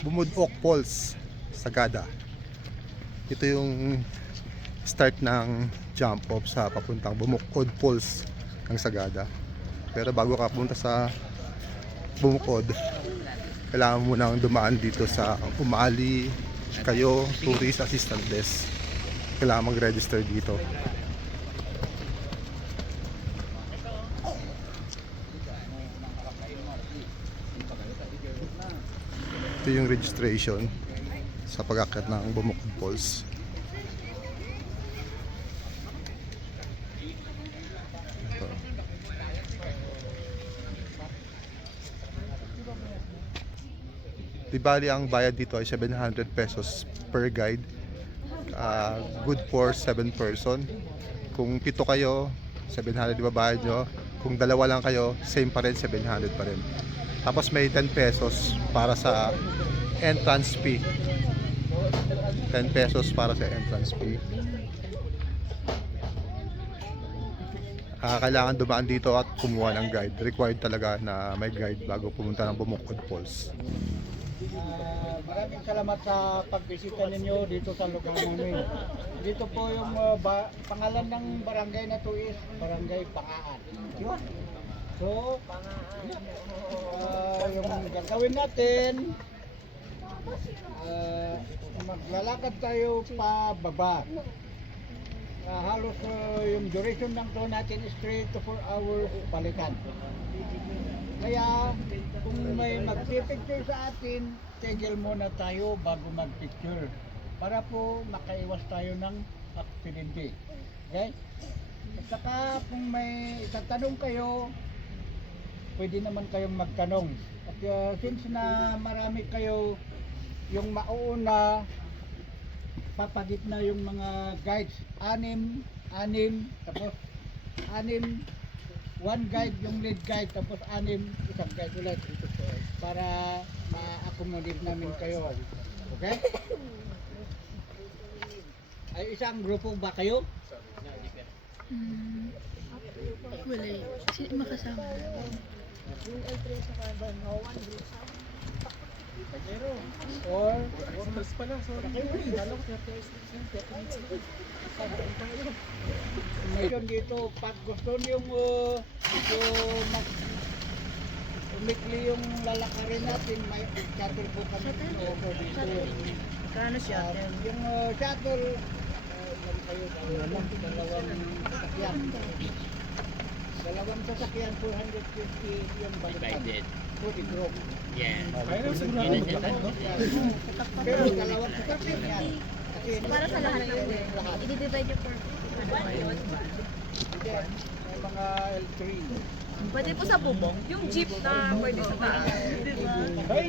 Bumudok Falls, Sagada. Ito yung start ng jump off sa papuntang Bumukod Falls ng Sagada. Pero bago ka punta sa Bumukod, kailangan mo nang dumaan dito sa Umali kayo Tourist Assistant Desk. Kailangan mag-register dito. Ito yung registration sa pag-akyat ng Bumukod Falls. Ito. Di bali ang bayad dito ay 700 pesos per guide. Good for 7 person. Kung 7 kayo, 700 di ba bayad nyo? Kung dalawa lang kayo, same pa rin, 700 pa rin. Tapos may 10 pesos para sa entrance fee. 10 pesos para sa entrance fee. Kailangan dumaan dito at kumuha ng guide. Required talaga na may guide bago pumunta ng Bumukod Falls. Maraming salamat sa pagbisita ninyo dito sa lugar namin. Dito po yung pangalan ng barangay na to is Barangay Pangaan. So, yung gagawin natin, maglalakad tayo pa baba. Halos yung duration ng tour natin is 3 to 4 hours balikan. Kaya kung may magpipicture sa atin, tigil muna tayo bago magpicture para po makaiwas tayo ng aksidente. Okay? At saka kung may itatanong kayo, pwede naman kayong magtanong. At since na marami kayo yung mauuna, papagit na yung mga guides, tapos one guide yung lead guide, tapos isang guide ulit para ma-accommodate namin kayo. Okay? Ay isang grupo ba kayo? Wala eh. Makasama na. Or mayroon dito, pag gusto niyo umikli yung lalakarin natin, may shuttle po kami dito. Kano siya? Yung shuttle, dalawang sasakyan, 450 yung balikan. Fully group. Yeah. Pero dalawang sasakyan yan. Kasi Para sa lahat ng i-divide yung for Hindi, may mga L3. Pwede po sa bubong. Yung jeep na pwede sa taas. Pulis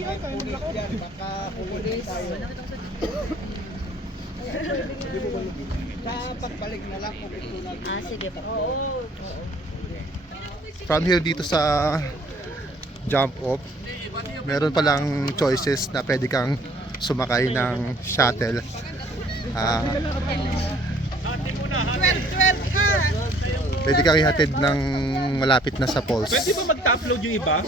yan, baka pulis tayo. Sa pagbalik na lang kung ito na. Sige po. From here dito sa jump off, meron palang choices na pwede kang sumakay ng shuttle. Pwede kang ihatid ng malapit na sa falls. Pwede ba mag-upload yung iba?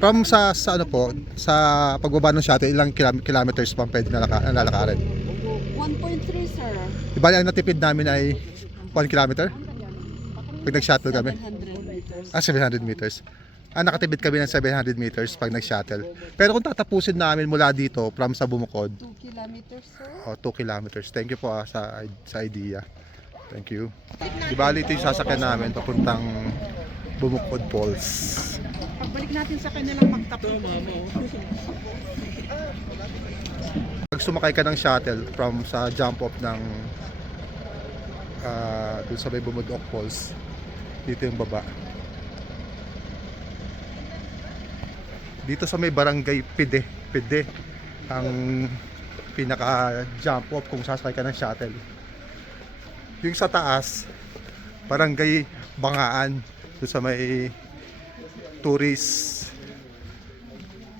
From sa ano po, sa pagbaba ng shuttle, ilang kilometers pa pwede nalalakarin? 1.3 sir. Di bali ang natipid namin ay 1 kilometer? Pag nag-shuttle kami? 700 meters. 700 meters. Nakatipid kami ng 700 meters pag nag-shuttle. Pero kung tatapusin namin mula dito, from sa Bumukod, 2 kilometers sir. 2 kilometers. Thank you po sa idea. Thank you. Di bali ito yung sasakyan namin papuntang Bumukod Falls. Pagbalik natin sa kanilang magtapos. Pag sumakay ka ng shuttle from sa jump off ng dun sa may Bumudok Falls, dito yung baba. Dito sa may barangay Pide ang pinaka jump off kung sasakay ka ng shuttle. Yung sa taas, barangay Bangaan, doon sa may tourist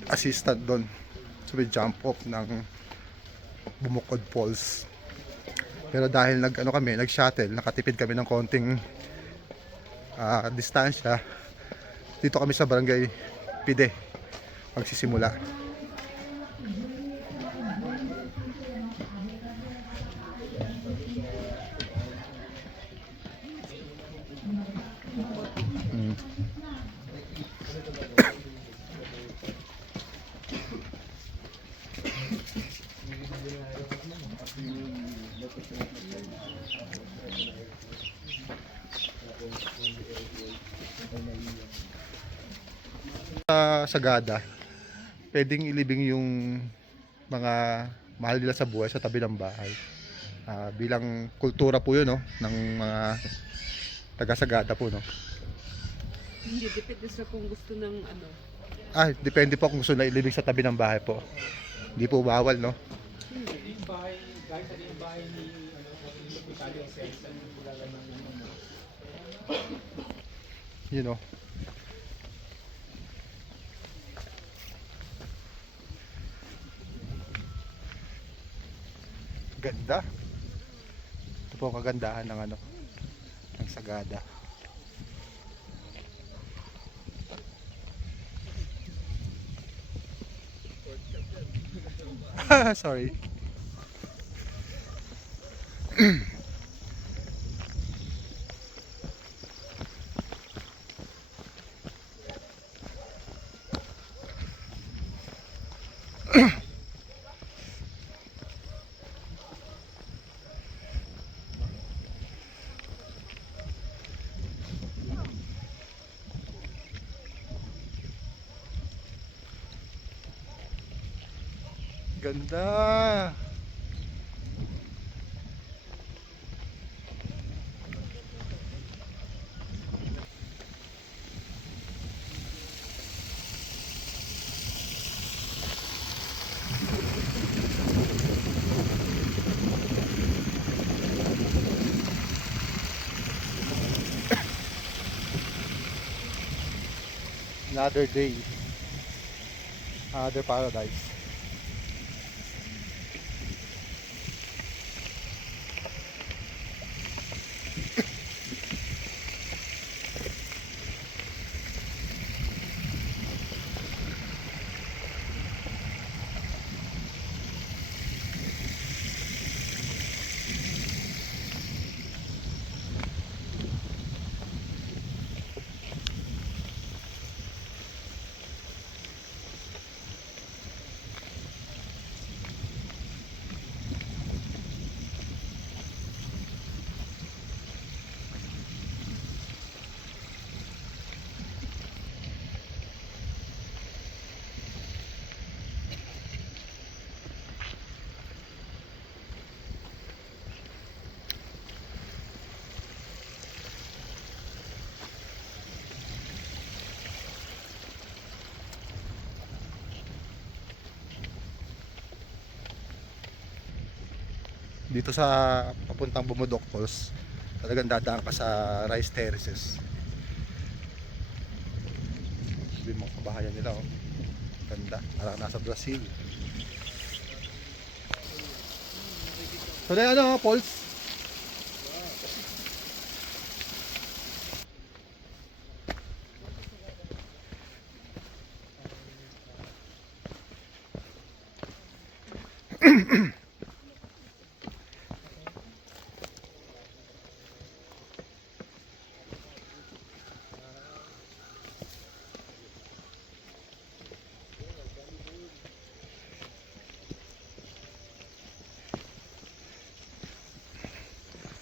assistant doon. So may jump off ng Bumukod Falls. Pero dahil nag-shuttle, nakatipid kami ng konting distansya. Dito kami sa barangay Pide magsisimula. Sagada, pwedeng ilibing yung mga mahal nila sa buhay sa tabi ng bahay. Bilang kultura po yun, no, ng mga taga Sagada po, no. Hindi, depende sa kung gusto ng ano. Depende po kung gusto na ilibing sa tabi ng bahay po. Hindi po bawal, no. You know. Ganda. Ito po ang kagandahan ng ano, ng Sagada. Sorry. Ganda. Another day, another paradise. Dito sa papuntang Bumudok Falls, talagang dadaan ka sa rice terraces. Sabi mo kabahayan nila, oh. Ganda, parang nasa Brazil. So na ano, Falls?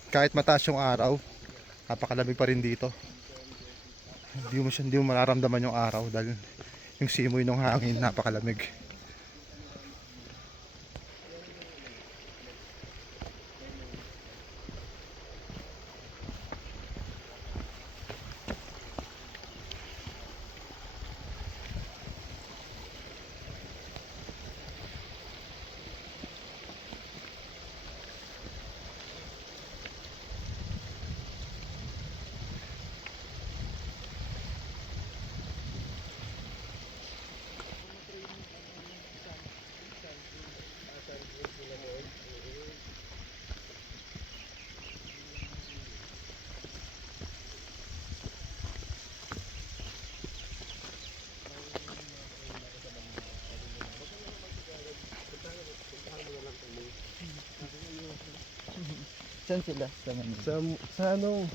Kahit mataas yung araw, napakalamig pa rin dito. Hindi mo mararamdaman yung araw dahil yung simoy ng hangin napakalamig. Saan sila? Sa Manila? Sa ano?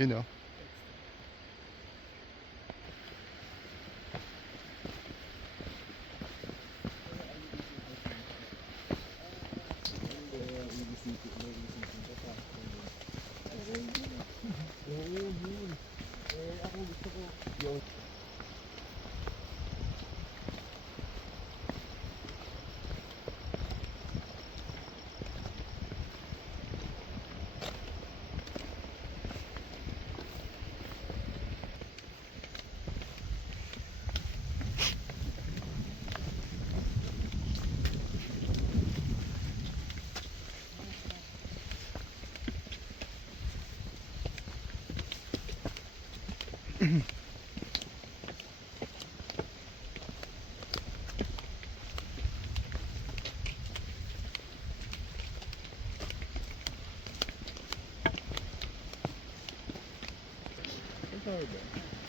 You know.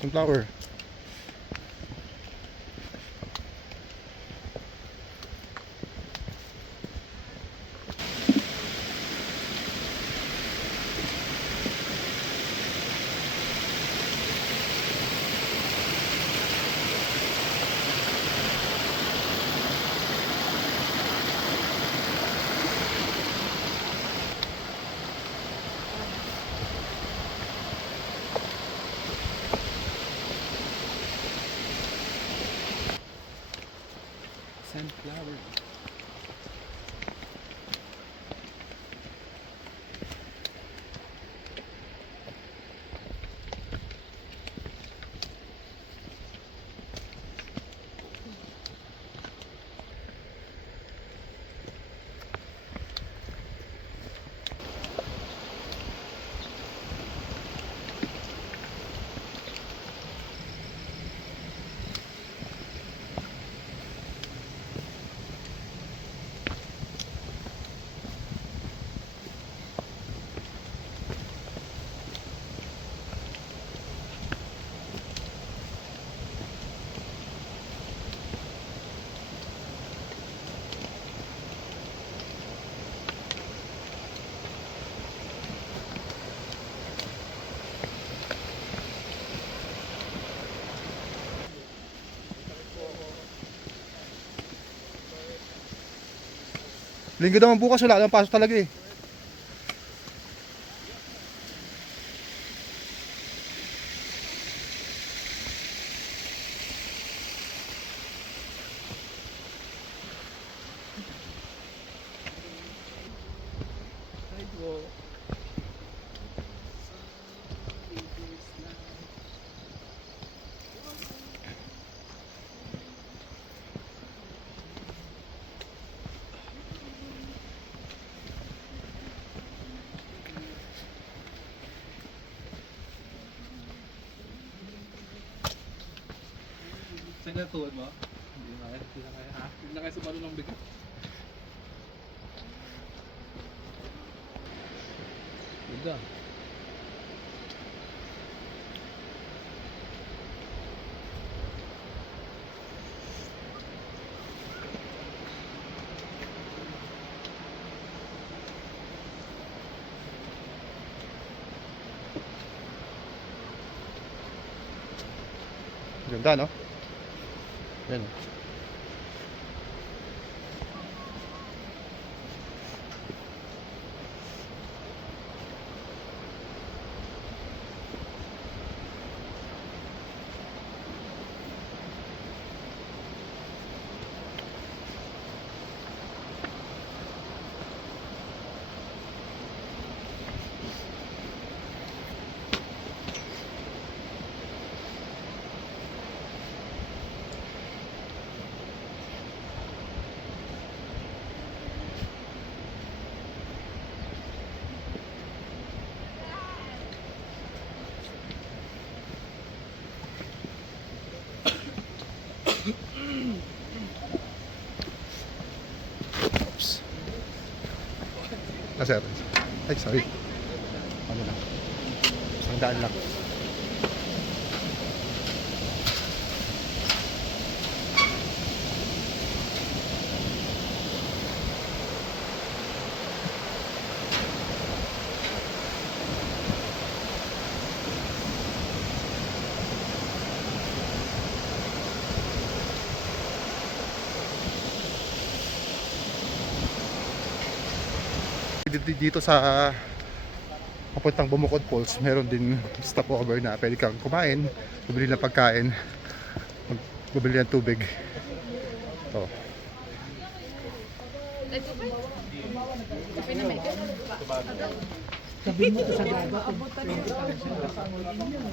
Sunflower. Sunflower. Linggo naman bukas, wala nang pasok talaga eh. Saan ka tuwan mo? Hindi na kaya. Hindi na kaya ha? Hindi na kaya sumalo ng bigat. Ganda. Ganda, no? Yan. Oops. Ah, sir. Ay, sorry. Ano lang. Isang daan lang. Dito sa papuntang Bumukod Falls, meron din stopover na pwede kang kumain, bumili ng pagkain, bumili ng tubig. Oh.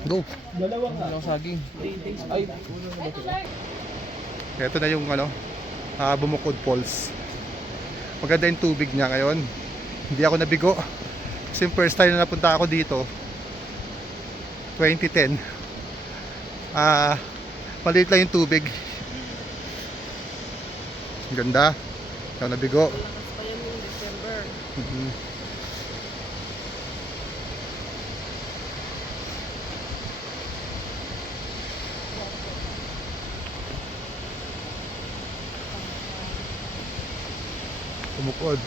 Go. Dalawang saging. Ay, Ito na yung Bumukod Falls. Maganda yung tubig niya ngayon. Hindi ako nabigo. Kasi yung first time na napunta ako dito 2010. Maliit lang yung tubig. Ang ganda. Hindi ako nabigo. Malakas pa yan yung December. Mhm. Bumukod.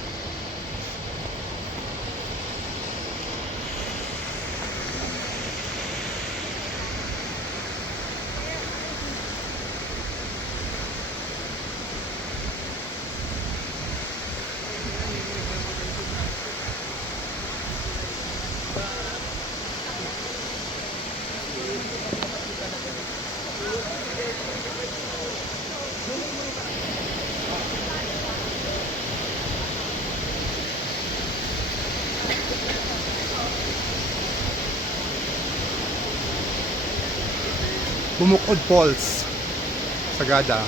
Bumukod Falls, Sagada.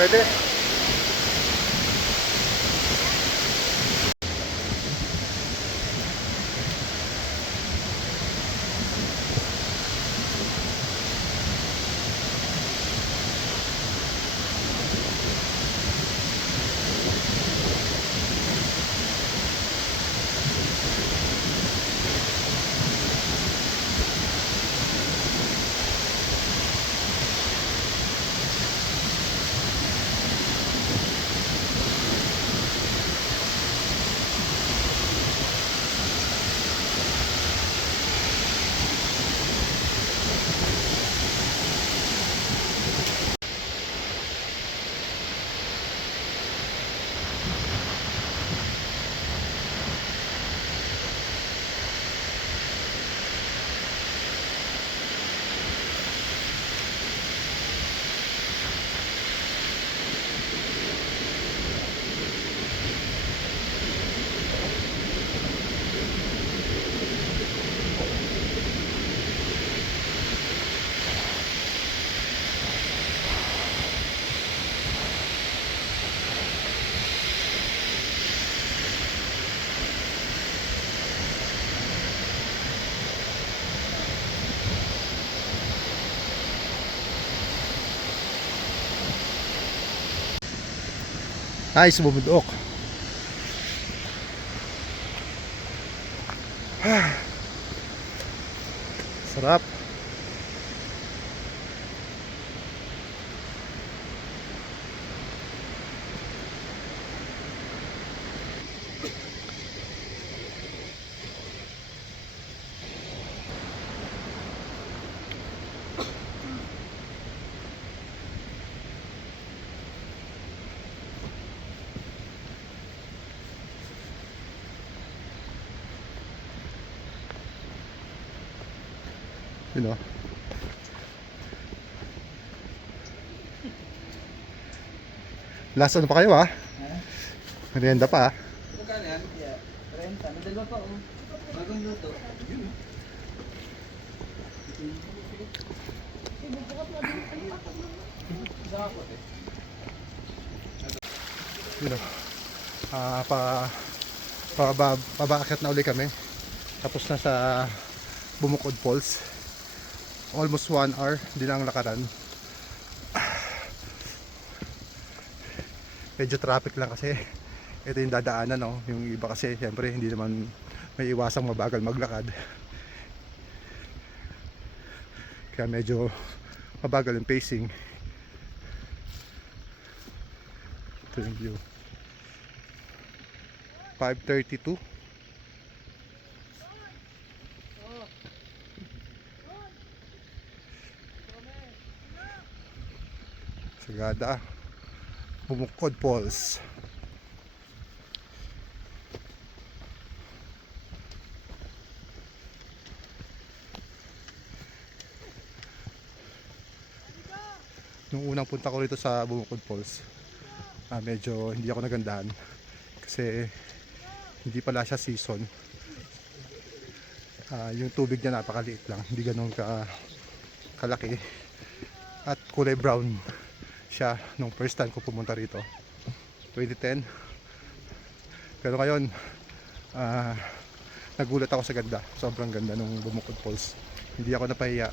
Pwede. Nice, bumundok. Sarap. You know. Last ano pa kayo ah? Merienda pa ah. Magkano yan? 30. May dalawa pa oh. Bagong luto. You know. Pabaakyat na uli kami. Tapos na sa Bumukod Falls. Almost 1 hour, hindi lang lakaran. Medyo traffic lang kasi ito yung dadaanan, no? Yung iba kasi siyempre hindi naman may iwasang mabagal maglakad, kaya medyo mabagal yung pacing. Ito yung view. 5:32. Sagada, Bumukod Falls. Nung unang punta ko rito sa Bumukod Falls, medyo hindi ako nagandahan kasi hindi pala siya season. Yung tubig niya napakaliit lang, hindi ganun kalaki. At kulay brown siya nung first time ko pumunta rito, 2010. Pero ngayon, nagulat ako sa ganda. Sobrang ganda nung Bumukod Falls. Hindi ako napahiya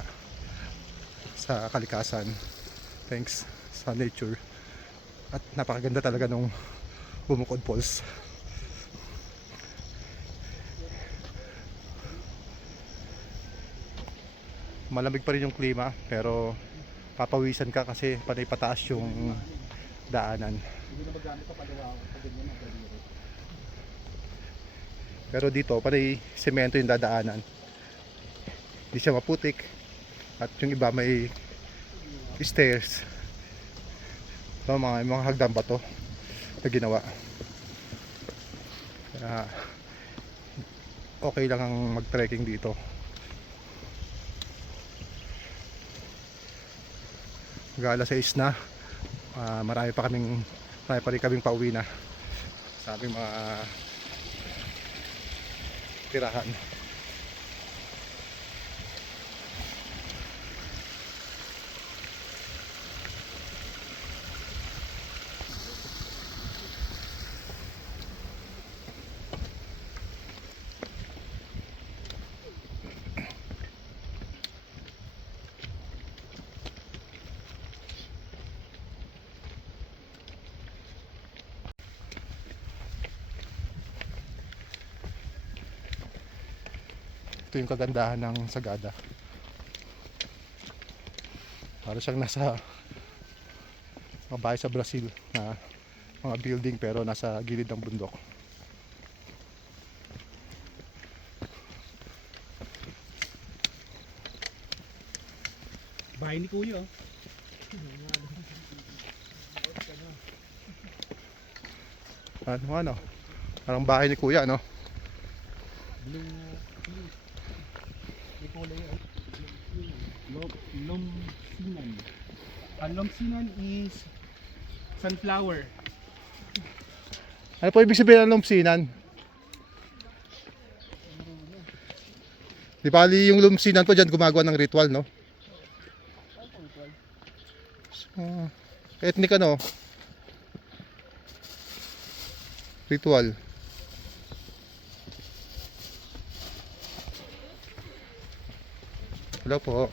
sa kalikasan, thanks sa nature. At napakaganda talaga nung Bumukod Falls. Malamig pa rin yung klima, pero papawisan ka kasi panay pataas yung daanan. Pero dito panay semento yung dadaanan, hindi siya maputik. At yung iba may stairs, so, mga hagdan ba to na ginawa. Kaya okay lang ang mag-trekking dito. Mag-alas 6 na. Marami pa rin kaming pauwi na sa aming mga tirahan. Ito yung kagandahan ng Sagada. Para siyang nasa mga bahay sa Brazil na mga building pero nasa gilid ng bundok. Bahay ni Kuya. Ano? Parang bahay ni Kuya, no? Lomsinan. Ang lomsinan is sunflower. Ano po ibig sabihin ng lumsinan? Di bali yung lumsinan po dyan gumagawa ng ritual, no? Ethnic ano? Ritual. Hello po.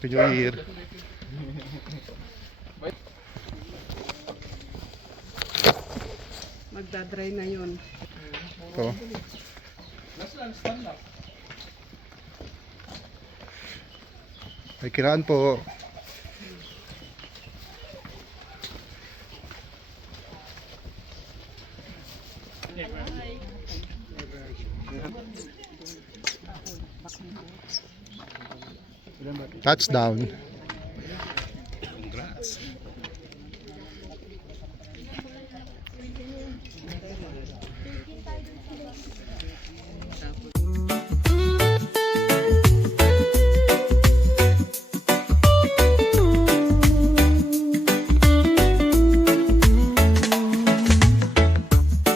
Happy New Year. Magdadry na yun. Ito. May kiraan po. Touchdown. Congrats.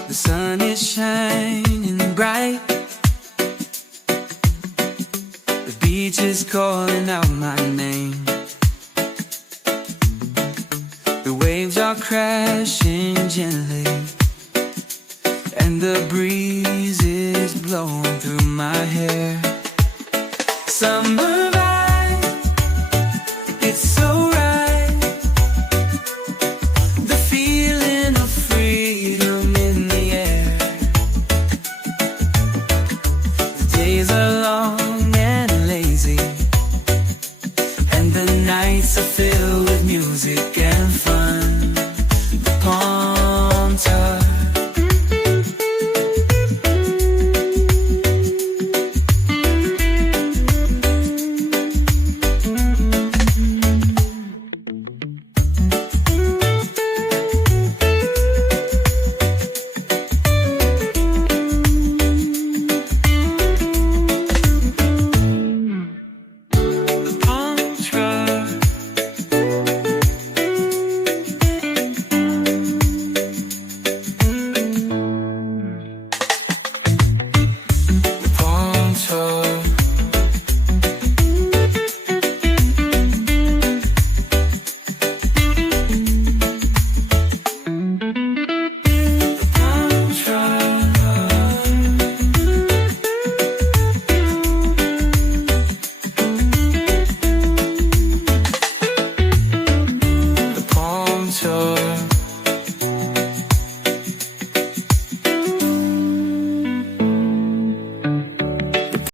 The sun is shining bright. The beach is calling out my name. The waves are crashing gently, and the breeze is blowing through my hair.